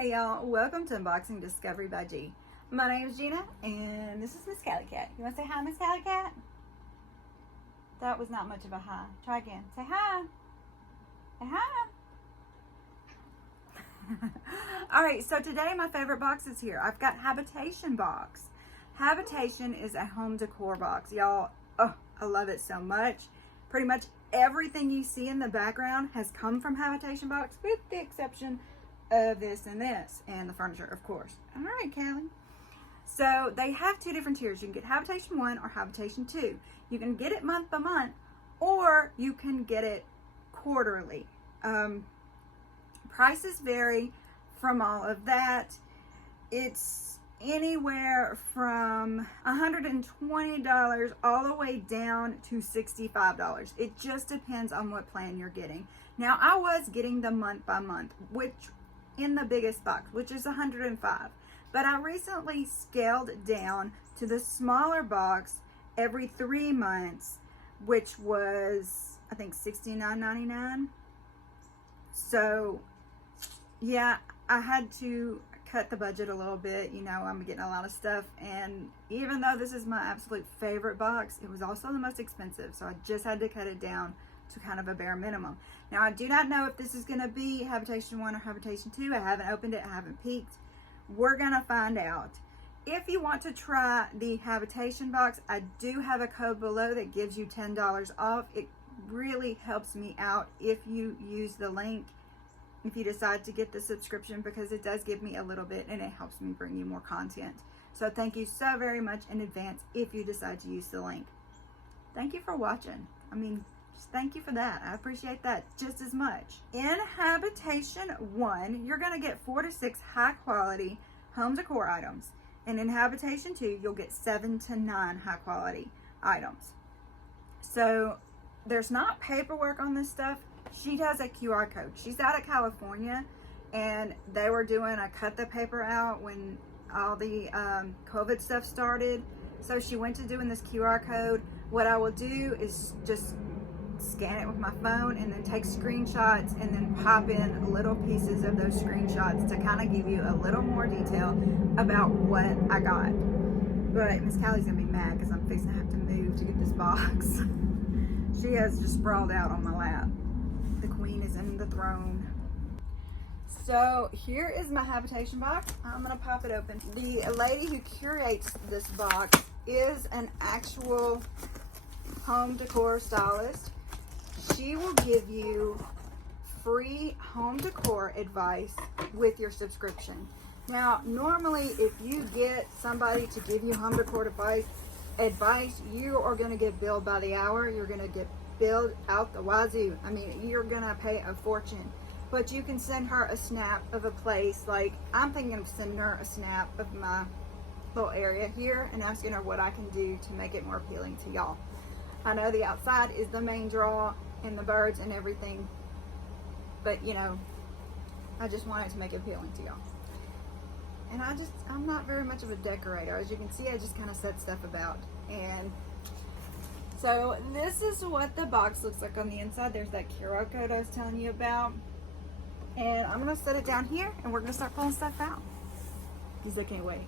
Hey y'all, welcome to Unboxing Discovery by G. My name is Gina and this is Miss Cali Cat. You want to say hi, Miss Cali Cat? That was not much of a hi. Try again. Say hi. Say hi. Alright, so today my favorite box is here. I've got Habitation Box. Habitation is a home decor box. Y'all, oh, I love it so much. Pretty much everything you see in the background has come from Habitation Box with the exception of this and this, and the furniture, of course. All right, Callie. So they have two different tiers. You can get Habitation 1 or Habitation 2. You can get it month by month, or you can get it quarterly. Prices vary from all of that. It's anywhere from $120 all the way down to $65. It just depends on what plan you're getting. Now, I was getting the month by month, which in the biggest box, which is $105, but I recently scaled down to the smaller box every 3 months, which was I think $69.99. So yeah, I had to cut the budget a little bit. You know, I'm getting a lot of stuff, and even though this is my absolute favorite box, it was also the most expensive, so I just had to cut it down to kind of a bare minimum. Now, I do not know if this is going to be Habitation 1 or Habitation 2. I haven't opened it. I haven't peeked. We're going to find out. If you want to try the Habitation Box, I do have a code below that gives you $10 off. It really helps me out if you use the link, if you decide to get the subscription, because it does give me a little bit and it helps me bring you more content. So thank you so very much in advance if you decide to use the link. Thank you for watching. I mean, thank you for that. I appreciate that just as much. In Habitation 1, you're going to get 4 to 6 high quality home decor items. And in Habitation 2, you'll get 7 to 9 high quality items. So there's not paperwork on this stuff. She has a QR code. She's out of California, and they were doing a cut the paper out when all the COVID stuff started. So she went to doing this QR code. What I will do is just scan it with my phone and then take screenshots and then pop in little pieces of those screenshots to kind of give you a little more detail about what I got. But Miss Callie's gonna be mad because I'm fixing to have to move to get this box. She has just sprawled out on my lap. The queen is in the throne. So here is my Habitation Box. I'm gonna pop it open. The lady who curates this box is an actual home decor stylist. She will give you free home decor advice with your subscription. Now, normally if you get somebody to give you home decor advice, you are going to get billed by the hour. You're going to get billed out the wazoo. I mean, you're going to pay a fortune. But you can send her a snap of a place. Like, I'm thinking of sending her a snap of my little area here and asking her what I can do to make it more appealing to y'all. I know the outside is the main draw and the birds and everything, but you know, I just wanted to make it appealing to y'all. And I'm not very much of a decorator. As you can see, I just kind of set stuff about. And so this is what the box looks like on the inside. There's that QR code I was telling you about. And I'm gonna set it down here and we're gonna start pulling stuff out, because I can't wait.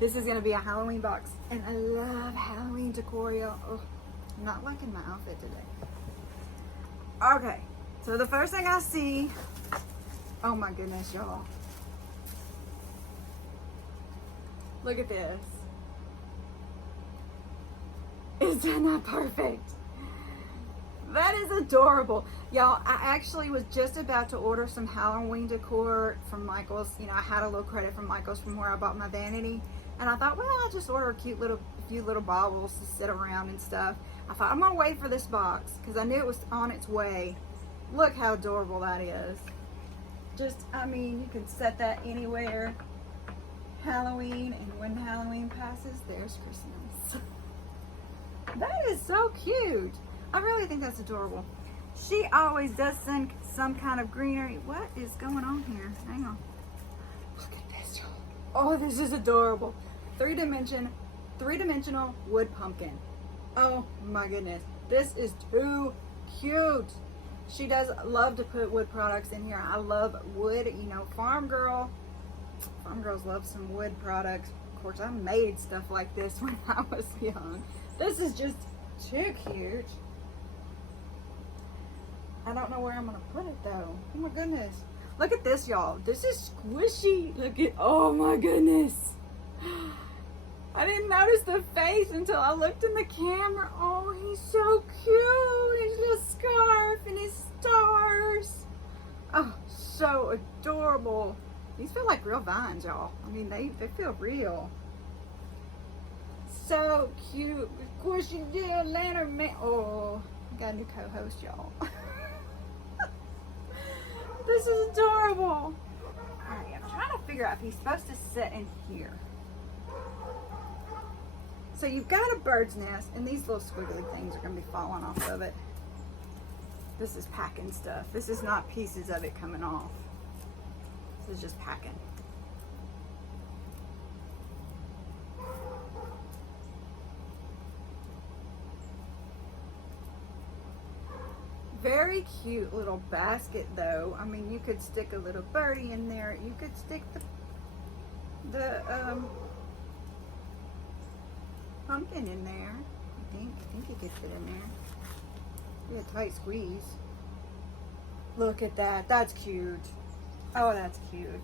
This is going to be a Halloween box, and I love Halloween decor, y'all. Oh, I'm not liking my outfit today. Okay, so the first thing I see, oh my goodness, y'all. Look at this. Is that not perfect? That is adorable. Y'all, I actually was just about to order some Halloween decor from Michael's. You know, I had a little credit from Michael's from where I bought my vanity. And I thought, well, I'll just order a few little baubles to sit around and stuff. I thought, I'm gonna wait for this box because I knew it was on its way. Look how adorable that is. Just, I mean, you can set that anywhere. Halloween, and when Halloween passes, there's Christmas. That is so cute. I really think that's adorable. She always does send some kind of greenery. What is going on here? Hang on. Look at this, y'all. Oh, this is adorable. Three-dimensional wood pumpkin. Oh my goodness. This is too cute. She does love to put wood products in here. I love wood, you know, farm girls love some wood products. Of course, I made stuff like this when I was young. This is just too cute. I don't know where I'm gonna put it though. Oh my goodness. Look at this, y'all. This is squishy. Look at, oh my goodness. I didn't notice the face until I looked in the camera. Oh, he's so cute. His little scarf and his stars. Oh, so adorable. These feel like real vines, y'all. I mean, they feel real. So cute. Of course, you did a lantern man. Oh, I got a new co-host, y'all. This is adorable. All right, I'm trying to figure out if he's supposed to sit in here. So you've got a bird's nest, and these little squiggly things are going to be falling off of it. This is packing stuff. This is not pieces of it coming off. This is just packing. Very cute little basket though. I mean, you could stick a little birdie in there. You could stick the pumpkin in there. I think you could fit in there. Be a tight squeeze. Look at that. That's cute. Oh, that's cute.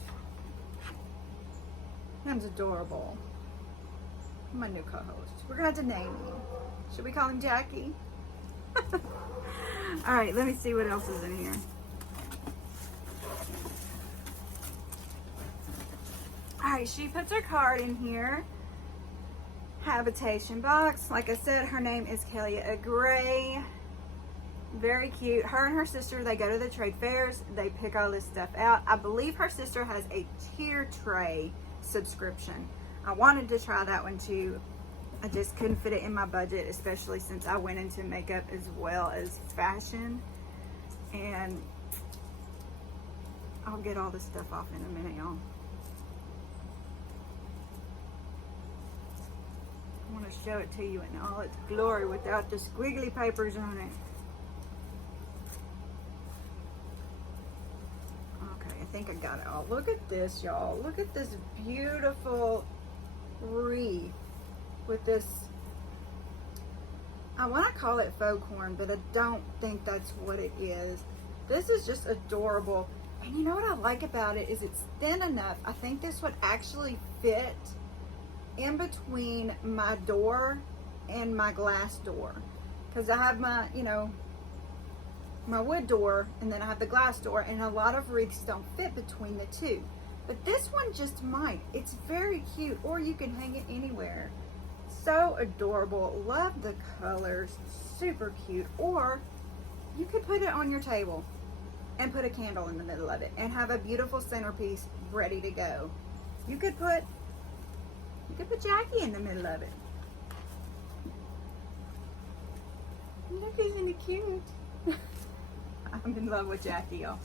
Him's adorable. My new co-host. We're gonna have to name him. Should we call him Jackie? All right, let me see what else is in here. All right, she puts her card in here. Habitation Box. Like I said, her name is Kelly Gray. Very cute. Her and her sister, they go to the trade fairs. They pick all this stuff out. I believe her sister has a tier tray subscription. I wanted to try that one too. I just couldn't fit it in my budget, especially since I went into makeup as well as fashion. And I'll get all this stuff off in a minute, y'all. I want to show it to you in all its glory without the squiggly papers on it. Okay, I think I got it all. Look at this, y'all. Look at this beautiful wreath with this, I want to call it faux corn, but I don't think that's what it is. This is just adorable. And you know what I like about it is it's thin enough. I think this would actually fit in between my door and my glass door. Because I have my, you know, my wood door, and then I have the glass door, and a lot of wreaths don't fit between the two. But this one just might. It's very cute, or you can hang it anywhere. So adorable. Love the colors. Super cute. Or you could put it on your table and put a candle in the middle of it and have a beautiful centerpiece ready to go. You could put Jackie in the middle of it. Look, isn't he cute? I'm in love with Jackie, y'all.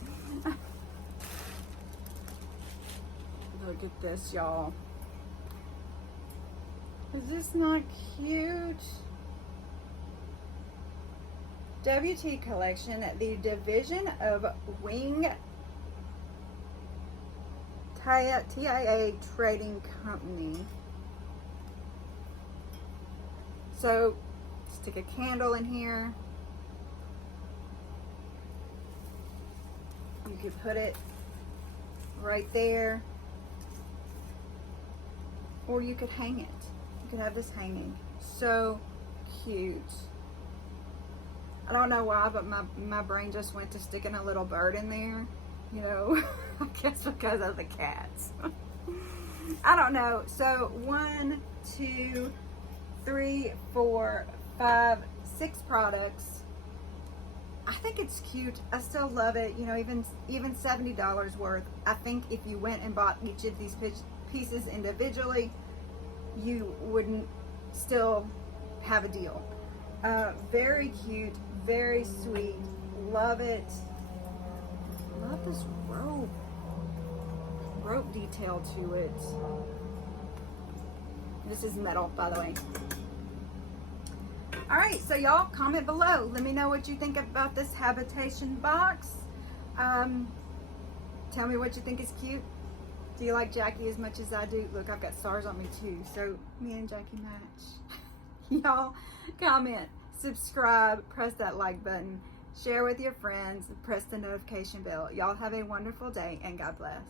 Look at this, y'all. Is this not cute? WT collection, the division of Wing TIA Trading Company. So, stick a candle in here. You could put it right there. Or you could hang it. You could have this hanging. So cute. I don't know why, but my brain just went to sticking a little bird in there. You know, I guess because of the cats. I don't know. So 1, 2, 3, 4, 5, 6 products. I think it's cute. I still love it. You know, even $70 worth. I think if you went and bought each of these pieces individually, you wouldn't still have a deal. Very cute, very sweet. Love it. Love this rope detail to it. This is metal, by the way. All right, so y'all comment below. Let me know what you think about this Habitation Box. Tell me what you think is cute. Do you like Jackie as much as I do? Look, I've got stars on me too, so me and Jackie match. Y'all comment, subscribe, press that like button, share with your friends, press the notification bell. Y'all have a wonderful day and God bless.